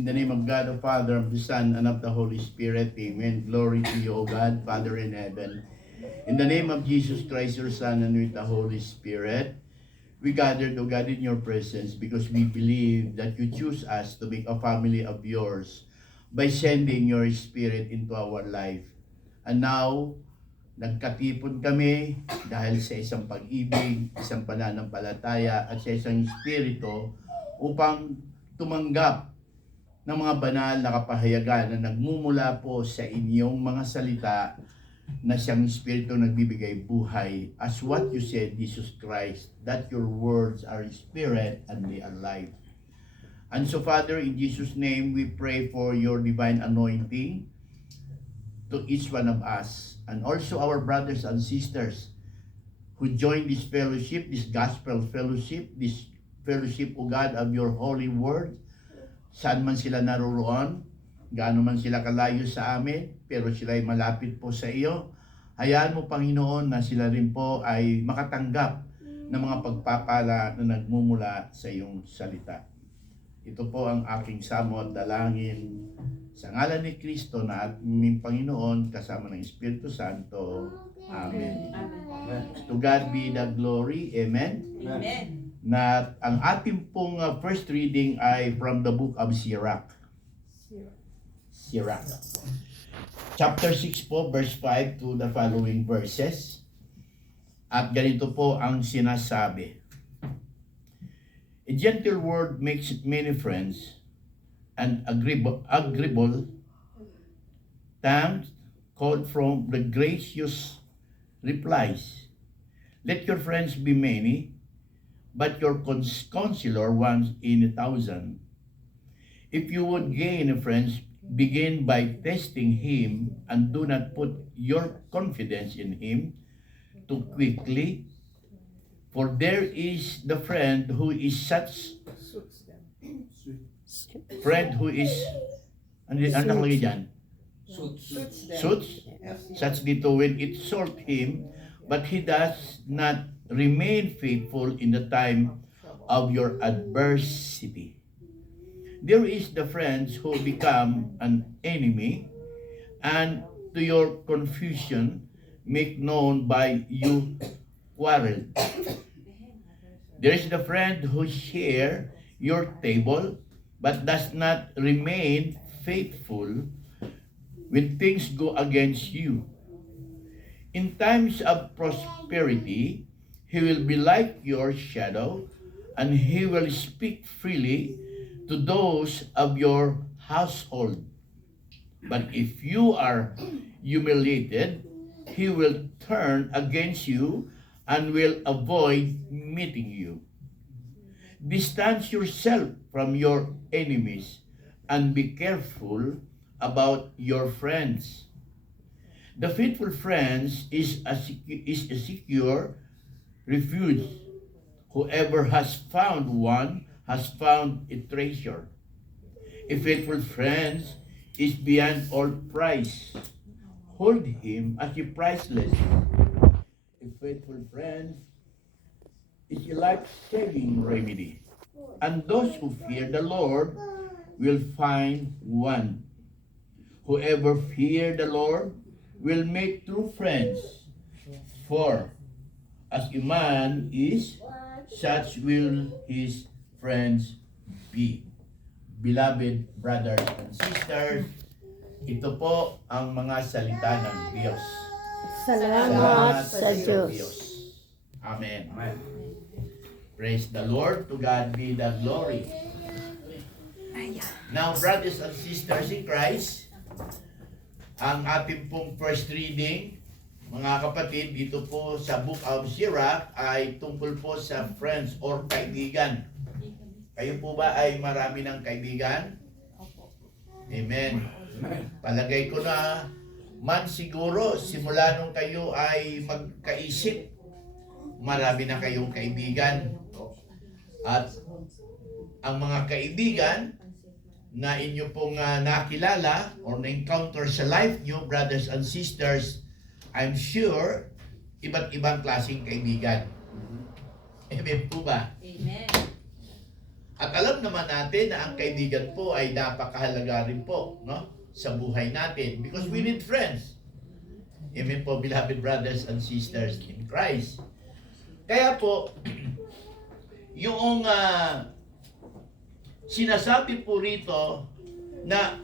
In the name of God, the Father, of the Son, and of the Holy Spirit. Amen. Glory to you, O God, Father in heaven. In the name of Jesus Christ, your Son, and with the Holy Spirit, we gathered, O God, in your presence because we believe that you choose us to make a family of yours by sending your Spirit into our life. And now, nagkatipon kami dahil sa isang pag-ibig, isang pananampalataya, at sa isang Espiritu upang tumanggap ng mga banal na kapahayagan na nagmumula po sa inyong mga salita na siyang Espiritu nagbibigay buhay. As what you said, Jesus Christ, that your words are Spirit and they are life. And so, Father, in Jesus' name, we pray for your divine anointing to each one of us, and also our brothers and sisters who join this fellowship, this gospel fellowship, this fellowship, O God, of your holy word. Saan man sila naroroon, gaano man sila kalayo sa amin, pero sila ay malapit po sa iyo. Hayaan mo, Panginoon, na sila rin po ay makatanggap ng mga pagpapala na nagmumula sa iyong salita. Ito po ang aking samo at dalangin sa ngalan ni Kristo na ating Panginoon kasama ng Espiritu Santo. Amen. Amen. To God be the glory. Amen. Amen. Na ang ating pong first reading ay from the book of Sirach. Sirach. Chapter 6 po, verse 5 to the following verses. At ganito po ang sinasabi. A gentle word makes many friends, and agreeable thanks called from the gracious replies. Let your friends be many, but your counselor once in 1,000. If you would gain a friend, begin by testing him, and do not put your confidence in him too quickly. For there is the friend who is such friend who is ano nakalagay dyan? Suits? Such dito when it sought him, but he does not remain faithful in the time of your adversity. There is the friends who become an enemy, and to your confusion make known by you quarrel. There is the friend who share your table, but does not remain faithful when things go against you. In times of prosperity, he will be like your shadow, and he will speak freely to those of your household. But if you are humiliated, he will turn against you and will avoid meeting you. Distance yourself from your enemies and be careful about your friends. The faithful friends is a secure refuge. Whoever has found one has found a treasure. A faithful friend is beyond all price. Hold him as a priceless. A faithful friend is a life-saving remedy. And those who fear the Lord will find one. Whoever fear the Lord will make true friends. For as a man is, such will his friends be. Beloved brothers and sisters, ito po ang mga salita ng Diyos. Salamat sa Diyos. Amen. Amen. Praise the Lord. To God be the glory. Now, brothers and sisters in Christ, ang ating pong first reading, mga kapatid, dito po sa Book of Sirach ay tungkol po sa friends or kaibigan. Kayo po ba ay marami ng kaibigan? Amen. Palagay ko na man siguro simula nung kayo ay magkaisip, marami na kayong kaibigan. At ang mga kaibigan na inyo pong nakilala or na-encounter sa life nyo, brothers and sisters, I'm sure iba't ibang klaseng kaibigan. Amen po ba? Amen. At alam naman natin na ang kaibigan po ay napakahalaga rin po, no? Sa buhay natin. Because we need friends. Amen po, beloved brothers and sisters in Christ. Kaya po, yung sinasabi po rito na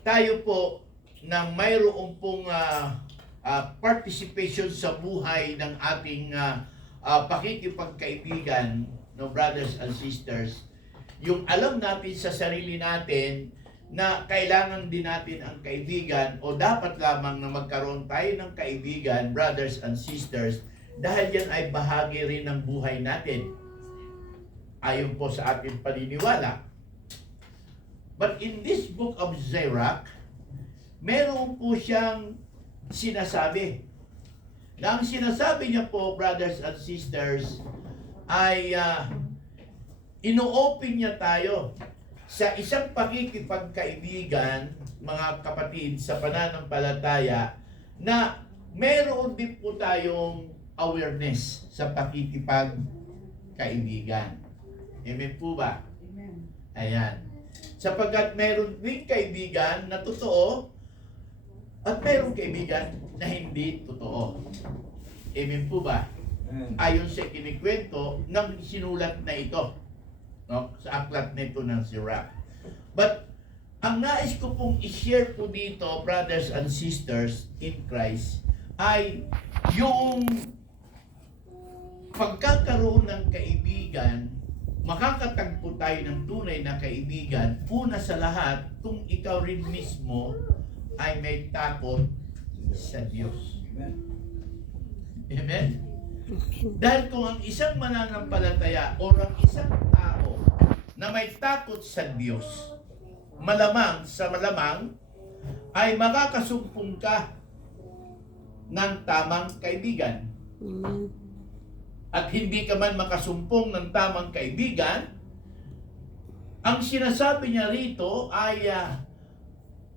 tayo po na mayroon pong participation sa buhay ng ating pakikipagkaibigan, no, brothers and sisters, yung alam natin sa sarili natin na kailangan din natin ang kaibigan o dapat lamang na magkaroon tayo ng kaibigan, brothers and sisters, dahil yan ay bahagi rin ng buhay natin. Ayon po sa ating paniniwala. But in this book of Sirach, meron po siyang sinasabi. Na ang sinasabi niya po, brothers and sisters, ay ino-open niya tayo sa isang pakikipagkaibigan, mga kapatid, sa pananampalataya, na meron din po tayong awareness sa pakikipagkaibigan. Amen po ba? Amen. Ayan. Sapagkat meron din kaibigan na totoo at meron kaibigan na hindi totoo. Amen po ba? Ayon sa kinikwento ng sinulat na ito, no? Sa aklat nito ng Sirach. But ang nais ko pong i-share po dito, brothers and sisters in Christ, ay yung pagkakaroon ng kaibigan. Makakatagpo tayo ng tunay na kaibigan, una sa lahat, kung ikaw rin mismo ay may takot sa Diyos. Amen? Dahil kung ang isang mananampalataya o ang isang tao na may takot sa Diyos, malamang sa malamang ay makakasumpong ka ng tamang kaibigan. Amen. At hindi ka man makasumpong ng tamang kaibigan, ang sinasabi niya rito ay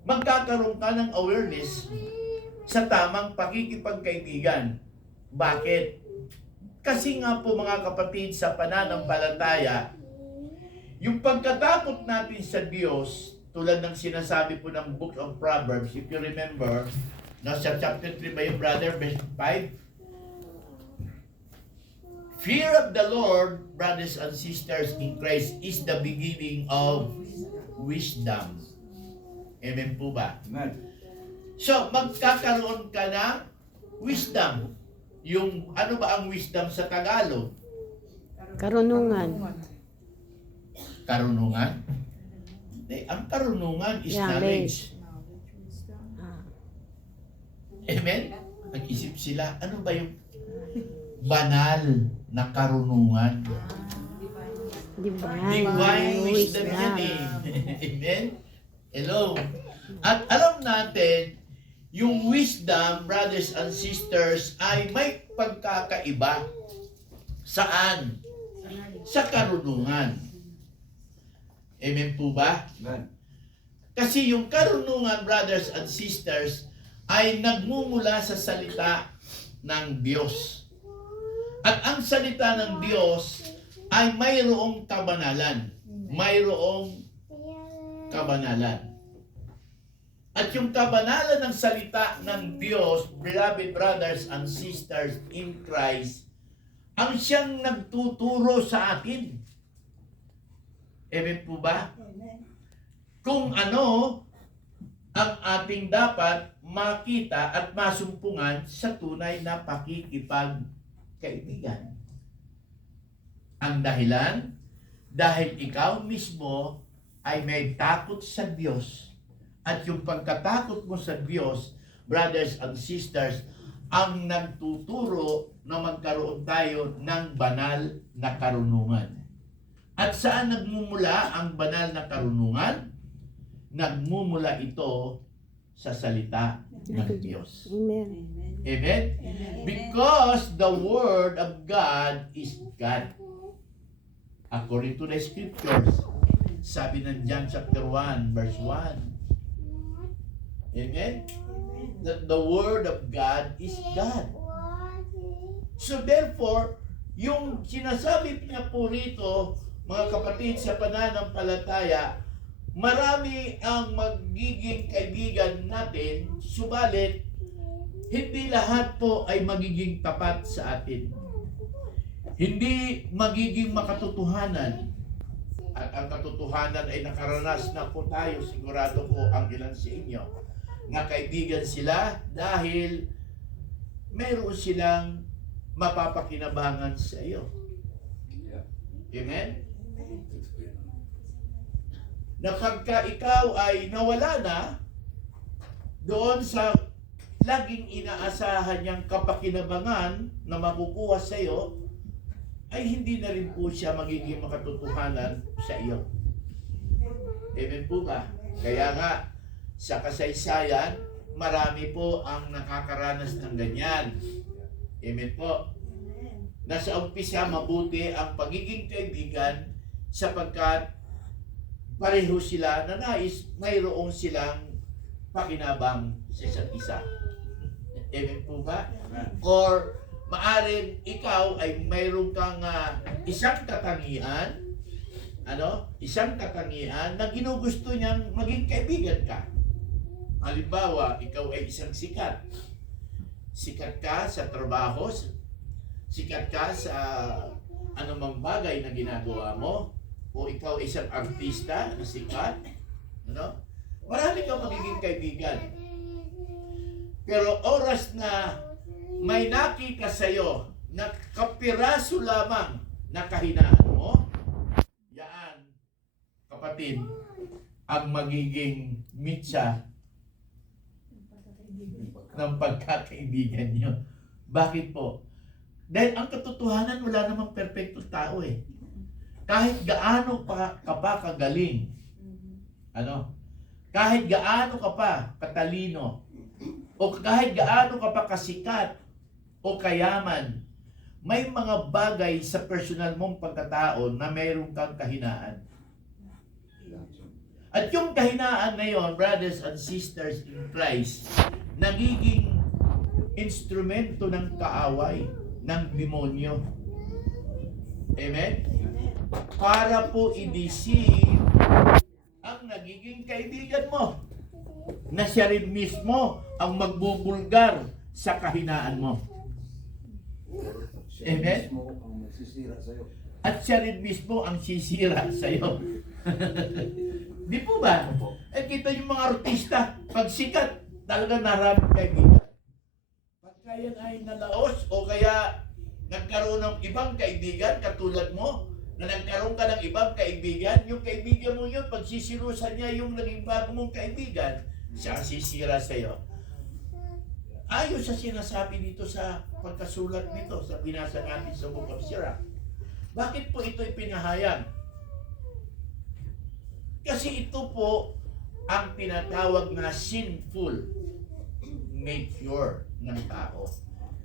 magkakaroon ka ng awareness sa tamang pakikipagkaibigan. Bakit? Kasi nga po mga kapatid, sa pananampalataya, yung pagkatakot natin sa Diyos, tulad ng sinasabi po ng Book of Proverbs, if you remember, nasa chapter 3 ba yung brother, verse 5? Fear of the Lord, brothers and sisters in Christ, is the beginning of wisdom. Amen po ba? Amen. So, magkakaroon ka ng wisdom. Yung, ano ba ang wisdom sa Tagalog? Karunungan. Karunungan? Ang karunungan is knowledge. Ah, Amen? Nag-isip sila, ano ba yung banal na karunungan? Divine wisdom yan eh. Amen? Hello? At alam natin, yung wisdom, brothers and sisters, ay may pagkakaiba. Saan? Sa karunungan. Amen po ba? Amen. Kasi yung karunungan, brothers and sisters, ay nagmumula sa salita ng Diyos. At ang salita ng Diyos ay mayroong kabanalan. Mayroong kabanalan. At yung kabanalan ng salita ng Diyos, beloved brothers and sisters in Christ, ang siyang nagtuturo sa atin. Amen po ba? Kung ano ang ating dapat makita at masumpungan sa tunay na pakikipagkaibigan. Ang dahilan, dahil ikaw mismo ay may takot sa Diyos. At yung pagkatakot mo sa Diyos, brothers and sisters, ang nagtuturo na magkaroon tayo ng banal na karunungan. At saan nagmumula ang banal na karunungan? Nagmumula ito sa salita ng Diyos. Amen. Amen? Because the Word of God is God. According to the Scriptures, sabi ng John chapter 1, verse 1. Amen? That the Word of God is God. So therefore, yung sinasabi niya po rito, mga kapatid sa pananampalataya, marami ang magiging kaibigan natin, subalit hindi lahat po ay magiging tapat sa atin. Hindi magiging makatotohanan. At ang katotohanan ay nakaranas na po tayo, sigurado ko ang ilan sa inyo, na kaibigan sila dahil mayroon silang mapapakinabangan sa iyo. Amen? Na pagka ikaw ay nawala na doon sa laging inaasahan niyang kapakinabangan na makukuha sa iyo, ay hindi na rin po siya magiging makatotohanan sa iyo. Amen po ba? Kaya nga, sa kasaysayan, marami po ang nakakaranas ng ganyan. Amen po. Nasa umpisa, mabuti ang pagiging kaibigan sapagkat pareho sila na nais mayroong silang pakinabang sa isa't isa. Amen po ba? Or maaring ikaw ay mayroon kang isang katangian, isang katangian na ginugusto niyang maging kaibigan ka. Halimbawa, ikaw ay isang sikat. Sikat ka sa trabaho, sikat ka sa anumang bagay na ginagawa mo, o ikaw ay isang artista na sikat, marami kang magiging kaibigan. Pero oras na may nakita sa'yo na kapiraso lamang na kahinaan mo, yan, kapatid, ang magiging mitsa ng pagkakaibigan niyo. Bakit po? Dahil ang katotohanan, wala namang perfecto tao eh. Kahit gaano ka pa kagaling, kahit gaano ka pa katalino, o kahit gaano ka pa kasikat o kayaman, may mga bagay sa personal mong pagkatao na mayroon kang kahinaan. At yung kahinaan na yon, brothers and sisters in Christ, nagiging instrumento ng kaaway ng demonyo. Amen? Para po i-deceive ang nagiging kaibigan mo, na siya rin mismo ang magbubulgar sa kahinaan mo. Amen? At siya rin mismo ang sisira sa iyo. Di po ba? Kita yung mga artista, pag sikat, talaga naraming kaibigan. Pagka yan ay nalaos o kaya nagkaroon ng ibang kaibigan katulad mo, na nagkaroon ka ng ibang kaibigan, yung kaibigan mo yun, pag sisirusan niya yung naging bago mong kaibigan, siya ang sisira sa iyo. Ayon sa sinasabi dito sa pagkasulat nito, sa binasa natin sa Book of Sirach. Bakit po ito ipinahayag? Kasi ito po ang tinatawag na sinful nature ng tao.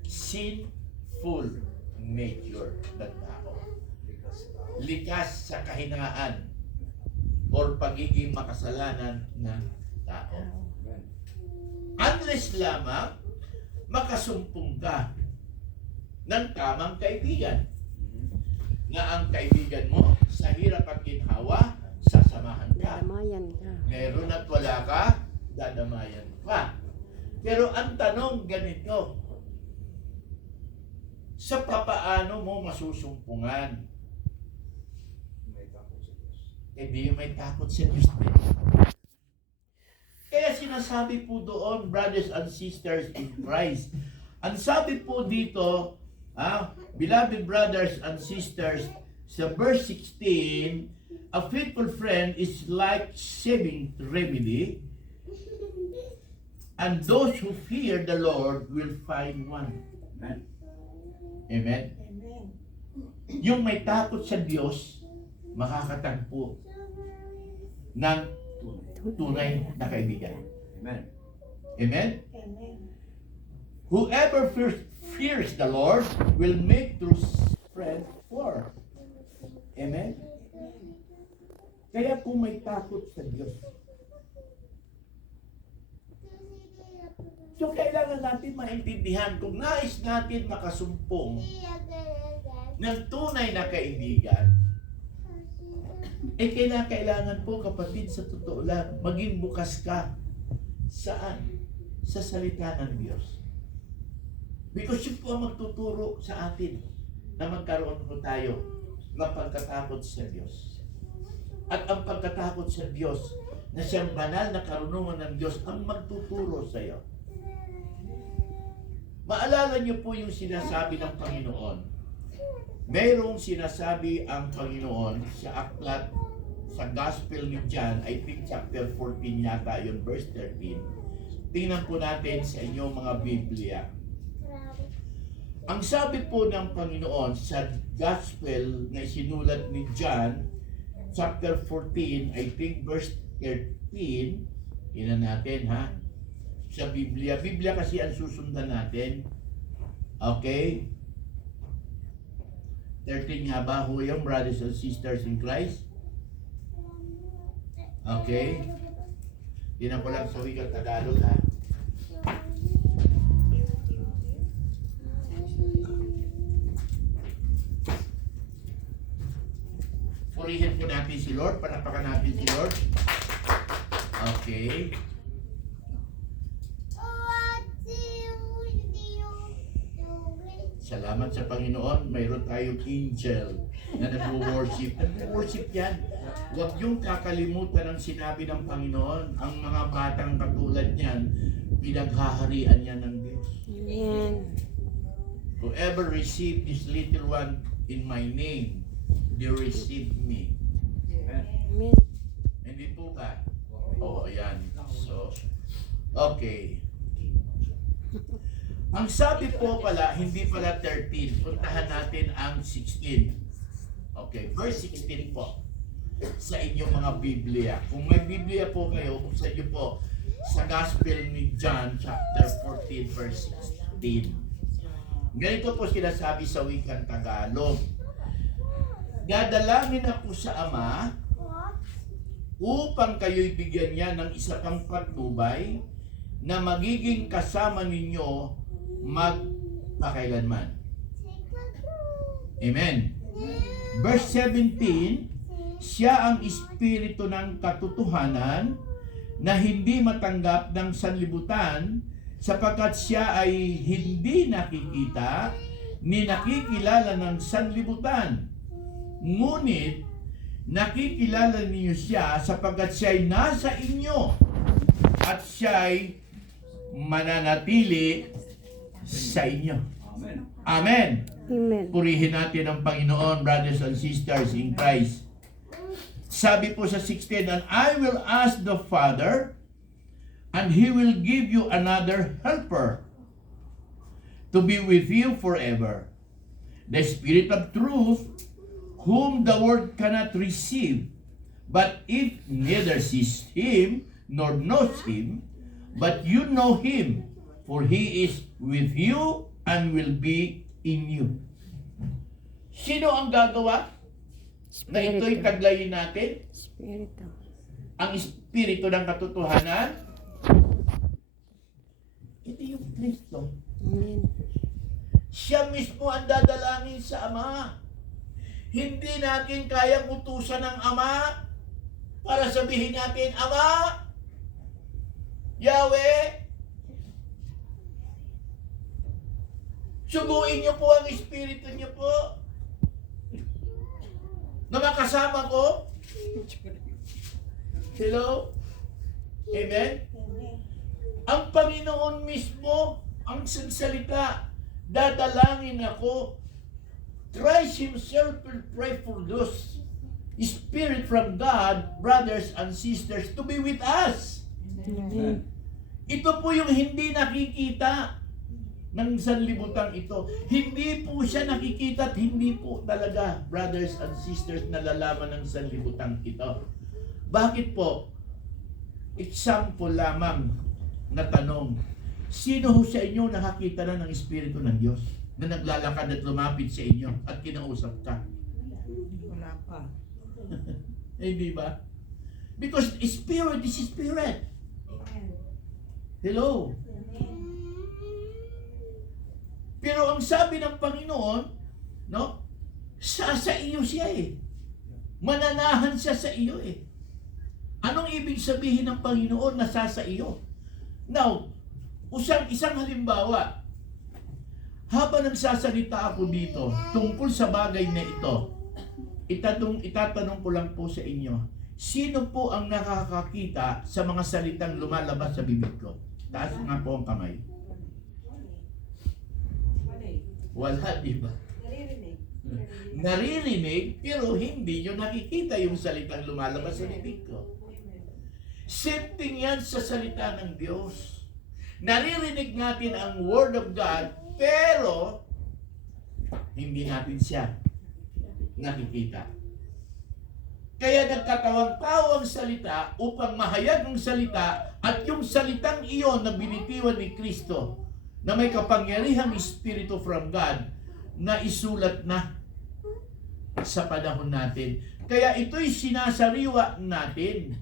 Sinful nature ng tao. Likas sa kahinaan or pagiging makasalanan ng tao. Unless lamang makasumpong ka ng tamang kaibigan. Nga ang kaibigan mo sa hirap at ginhawa, sasamahan ka. Dadamayan ka. Meron at wala ka, dadamayan ka. Pero ang tanong ganito, sa papaano mo masusumpungan? Hindi may takot sa Diyos din. Kaya sinasabi po doon, brothers and sisters in Christ, ang sabi po dito, beloved brothers and sisters, sa verse 16, a faithful friend is like saving remedy, and those who fear the Lord will find one. Amen? Amen? Yung may takot sa Diyos, makakatagpo ng tunay na kaibigan. Amen. Amen? Whoever fears the Lord will make true friends for. Amen? Kaya kung may takot sa Diyos, so kailangan natin maintindihan kung nais natin makasumpong ng tunay na kaibigan, Kailangan po kapatid, sa totoo lang, maging bukas ka. Saan? Sa salita ng Diyos. Because yun po ang magtuturo sa atin na magkaroon po tayo ng pagkatakot sa Diyos. At ang pagkatakot sa Diyos na siyang banal na karunungan ng Diyos ang magtuturo sa iyo. Maalala niyo po yung sinasabi ng Panginoon. Mayroong sinasabi ang Panginoon sa aklat, sa Gospel ni John, I think chapter 14 yata yun, verse 13. Tingnan po natin sa inyong mga Biblia. Ang sabi po ng Panginoon sa Gospel na sinulat ni John, chapter 14, I think verse 13, tingnan natin ha, sa Biblia. Biblia kasi ang susundan natin. Okay? 13 nga ba ho yung brothers and sisters in Christ? Okay? Tingnan ko lang sa wikang Tagalog ha. Purihin po natin si Lord, panapakan natin si Lord. Okay. Salamat sa Panginoon, mayroon tayong angel na nag-worship. Nag-worship yan. Huwag yung kakalimutan ang sinabi ng Panginoon. Ang mga batang katulad niyan, pinaghaharian yan ng Diyos. Amen. Whoever receive this little one in my name, they receive me. Amen. Hindi po ba? Oo, ayan. So, okay. Ang sabi po pala, hindi pala 13. Puntahan natin ang 16. Okay, verse 16 po. Sa inyong mga Biblia. Kung may Biblia po kayo, buksan niyo po sa Gospel ni John, chapter 14, verse 16. Ganito po sinasabi sa wikang Tagalog. Dadalangin ako sa Ama upang kayo'y bigyan niya ng isa pang patnubay na magiging kasama ninyo magpakailanman. Amen. Verse 17, siya ang espiritu ng katotohanan na hindi matanggap ng sanlibutan sapagkat siya ay hindi nakikita ni nakikilala ng sanlibutan. Ngunit nakikilala niyo siya sapagkat siya ay nasa inyo at siya ay mananatili sa inyo. Amen. Amen. Purihin natin ang Panginoon, brothers and sisters in Christ. Sabi po sa 16, and I will ask the Father, and He will give you another helper to be with you forever. The Spirit of truth, whom the world cannot receive, but it neither sees Him nor knows Him, but you know Him, for He is with you and will be in you. Sino ang gagawa na ito'y Espiritu. taglayin natin? Espiritu. Ang Espiritu ng katotohanan? Ito yung Kristo. Amen. Siya mismo ang dadalangin sa Ama. Hindi natin kayang utusan ng Ama para sabihin natin, Ama, Yahweh, subuin niyo po ang Espiritu niyo po na makasama ko. Hello? Amen? Ang Panginoon mismo ang salita, dadalangin ako. Christ Himself will pray for those Spirit from God, brothers and sisters, to be with us. Amen. Ito po yung hindi nakikita ng sanlibutan ito. Hindi po siya nakikita at hindi po talaga, brothers and sisters, nalalaman ng sanlibutan ito. Bakit po? Example lamang na tanong. Sino ho sa inyo nakakita na ng Espiritu ng Diyos na naglalakad at lumapit sa inyo at kinausap ka? Wala pa. Hindi ba? Because Spirit is Spirit. Hello? Pero ang sabi ng Panginoon, no? Sa iyo siya eh. Mananahan siya sa iyo eh. Anong ibig sabihin ng Panginoon na sa iyo? Now, isang halimbawa, habang nagsasalita ako dito tungkol sa bagay na ito, itatanong ko lang po sa inyo, sino po ang nakakakita sa mga salitang lumalabas sa bibig ko? Taas nga po ang kamay. Wala, di ba? Naririnig, pero hindi nyo nakikita yung salitang lumalabas sa bibig ko. Same thing yan sa salita ng Diyos. Naririnig natin ang Word of God, pero hindi natin siya nakikita. Kaya nagkatawang-tawang salita upang mahayag ang salita at yung salitang iyon na binitiwan ni Kristo na may kapangyarihang Espiritu from God na isulat na sa panahon natin. Kaya ito'y sinasariwa natin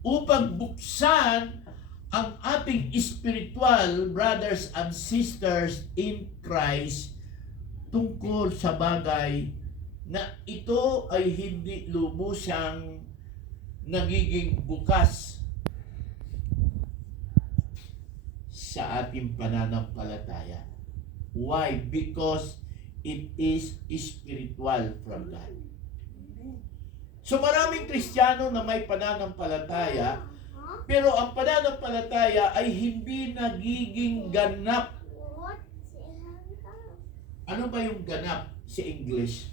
upang buksan ang ating spiritual brothers and sisters in Christ tungkol sa bagay na ito ay hindi lubusang nagiging bukas sa ating pananampalataya. Why? Because it is spiritual from God. So maraming Kristiyano na may pananampalataya, pero ang pananampalataya ay hindi nagiging ganap. Ano ba yung ganap sa English?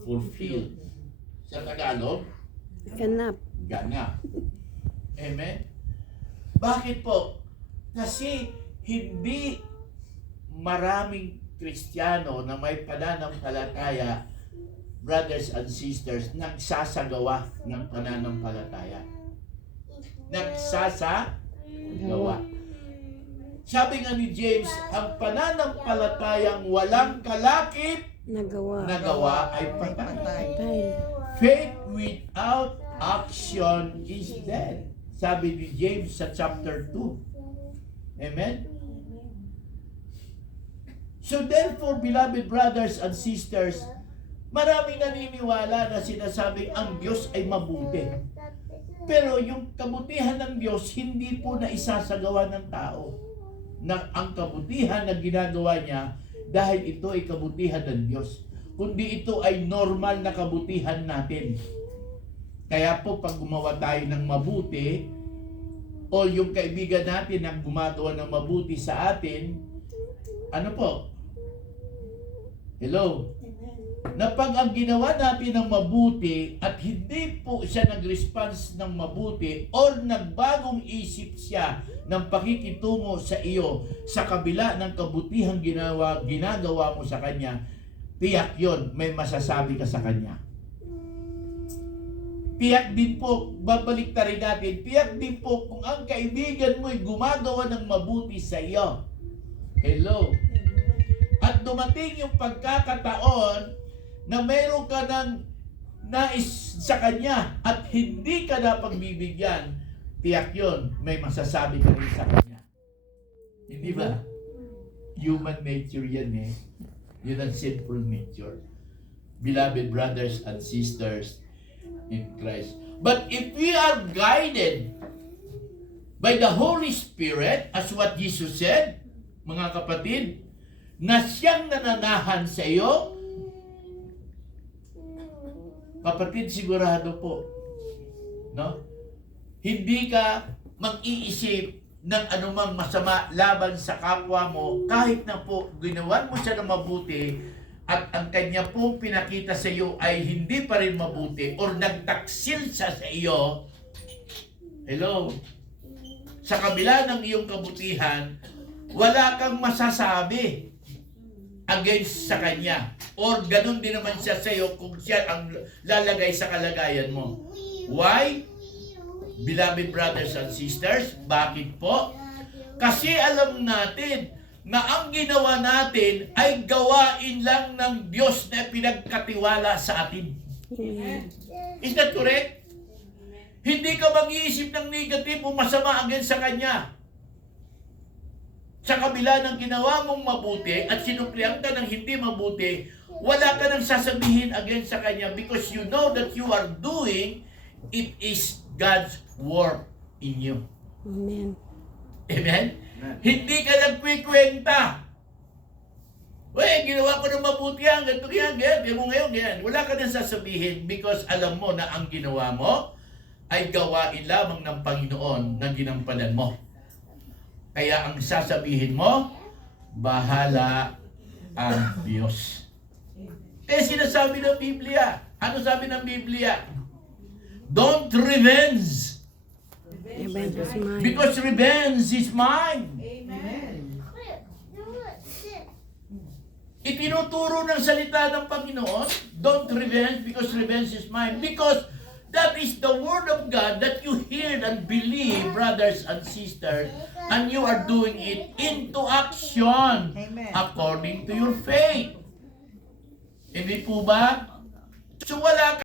Fulfilled. Sa Tagalog? Ganap. Ganap. Amen? Bakit po? Kasi hindi maraming Kristiyano na may pananampalataya, brothers and sisters, nagsasagawa ng pananampalataya. Nagsasagawa. Sabi nga ni James, ang pananampalatayang walang kalakip nagawa ay patay. Faith without action is dead. Sabi ni James sa chapter 2. Amen? So therefore, beloved brothers and sisters, maraming naniniwala na sinasabing ang Diyos ay mabuti. Pero yung kabutihan ng Diyos, hindi po na isasagawa ng tao. Ang kabutihan na ginagawa niya, dahil ito ay kabutihan ng Diyos. Kundi ito ay normal na kabutihan natin. Kaya po pag gumawa tayo ng mabuti, o yung kaibigan natin na gumagawa ng mabuti sa atin, ano po? Hello? Na pag ang ginawa natin ng mabuti at hindi po siya nag-response ng mabuti or nagbagong isip siya ng pakikitungo sa iyo sa kabila ng kabutihang ginagawa mo sa kanya, tiyak yon, may masasabi ka sa kanya. Tiyak din po, babalik ta rin natin, tiyak din po kung ang kaibigan mo ay gumagawa ng mabuti sa iyo. Hello? At dumating yung pagkakataon na mayroon ka ng nais sa kanya at hindi ka na pagbibigyan, tiyak yun, may masasabi ka rin sa kanya. Hindi ba? Human nature yan eh. Yun ang sinful nature. Beloved brothers and sisters in Christ. But if we are guided by the Holy Spirit, as what Jesus said, mga kapatid, na siyang nananahan sa iyo, kapatid, sigurado po, no? Hindi ka mag-iisip ng anumang masama laban sa kapwa mo kahit na po ginawan mo siya ng mabuti at ang kanya pong pinakita sa iyo ay hindi pa rin mabuti or nagtaksil siya sa iyo. Hello? Sa kabila ng iyong kabutihan, wala kang masasabi against sa kanya. Or ganun din naman siya sa iyo kung siya ang lalagay sa kalagayan mo. Why? Beloved brothers and sisters, bakit po? Kasi alam natin na ang ginawa natin ay gawain lang ng Diyos na pinagkatiwala sa atin. Is that correct? Hindi ka mag-iisip ng negative o masama against sa kanya. Sa kabila ng ginawa mong mabuti at sinuplihan ka ng hindi mabuti, wala ka nang sasabihin against sa Kanya because you know that you are doing, it is God's work in you. Amen. Amen? Hindi ka nagkwikwenta. Well, ginawa ko ng mabuti yan, ganito yan, ganyan mo ngayon, ganyan. Wala ka nang sasabihin because alam mo na ang ginawa mo ay gawain lamang ng Panginoon na ginampanan mo. Kaya ang sasabihin mo, bahala ang Diyos. Eh, sinasabi ng Biblia. Ano sabi ng Biblia? Don't revenge. Revenge is mine. Because revenge is mine. Itinuturo ng salita ng Panginoon, don't revenge because revenge is mine. Because that is the word of God that you hear and believe, brothers and sisters, and you are doing it into action according to your faith. Hindi po ba? So wala